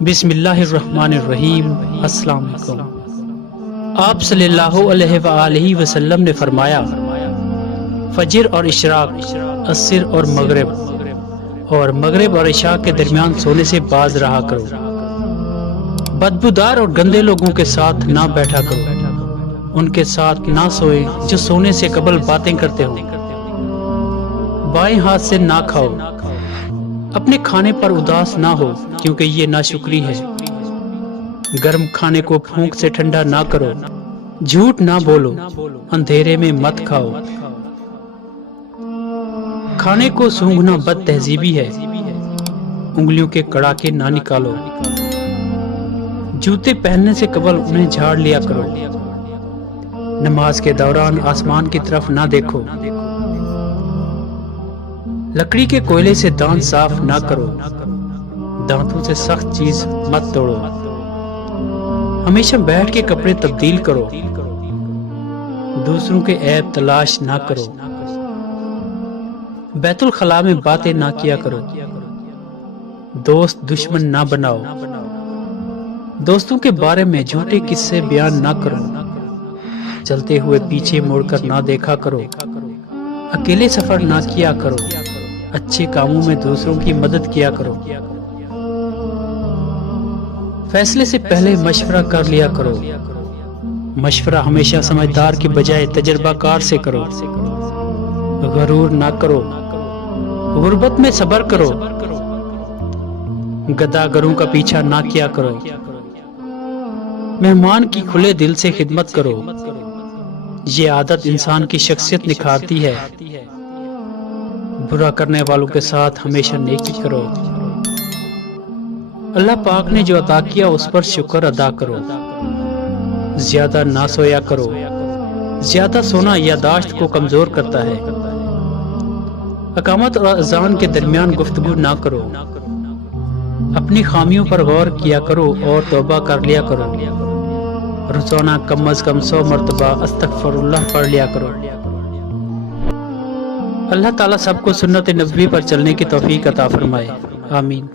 بسم اللہ الرحمن الرحیم۔ السلام علیکم۔ آپ صلی اللہ علیہ وآلہ وسلم نے فرمایا، فجر اور اشراق، عصر اور مغرب اور عشاء کے درمیان سونے سے باز رہا کرو۔ بدبودار اور گندے لوگوں کے ساتھ نہ بیٹھا کرو، ان کے ساتھ نہ سوئے جو سونے سے قبل باتیں کرتے ہو۔ بائیں ہاتھ سے نہ کھاؤ، اپنے کھانے پر اداس نہ ہو کیونکہ یہ ناشکری ہے۔ گرم کھانے کو پھونک سے ٹھنڈا نہ کرو، جھوٹ نہ بولو، اندھیرے میں مت کھاؤ۔ کھانے کو سونگھنا بد تہذیبی ہے، انگلیوں کے کڑاکے نہ نکالو۔ جوتے پہننے سے قبل انہیں جھاڑ لیا کرو۔ نماز کے دوران آسمان کی طرف نہ دیکھو۔ لکڑی کے کوئلے سے دانت صاف نہ کرو، دانتوں سے سخت چیز مت توڑو۔ ہمیشہ بیٹھ کے کپڑے تبدیل کرو، دوسروں کے عیب تلاش نہ کرو۔ بیت الخلاء میں باتیں نہ کیا کرو، دوست دشمن نہ بناؤ۔ دوستوں کے بارے میں جھوٹے قصے بیان نہ کرو، چلتے ہوئے پیچھے مڑ کر نہ دیکھا کرو۔ اکیلے سفر نہ کیا کرو، اچھے کاموں میں دوسروں کی مدد کیا کرو۔ فیصلے سے پہلے مشورہ کر لیا کرو، مشورہ ہمیشہ سمجھدار کی بجائے تجربہ کار سے کرو۔ غرور نہ کرو، غربت میں صبر کرو۔ گداگروں کا پیچھا نہ کیا کرو، مہمان کی کھلے دل سے خدمت کرو۔ یہ عادت انسان کی شخصیت نکھارتی ہے۔ برا کرنے والوں کے ساتھ ہمیشہ نیکی کرو۔ اللہ پاک نے جو عطا کیا اس پر شکر ادا کرو۔ زیادہ نہ سویا کرو، زیادہ سونا یادداشت کو کمزور کرتا ہے۔ اقامت اور اذان کے درمیان گفتگو نہ کرو۔ اپنی خامیوں پر غور کیا کرو اور توبہ کر لیا کرو۔ روزانہ کم از کم 100 مرتبہ استغفر اللہ پڑھ لیا کرو۔ اللہ تعالیٰ سب کو سنت نبوی پر چلنے کی توفیق عطا فرمائے، آمین۔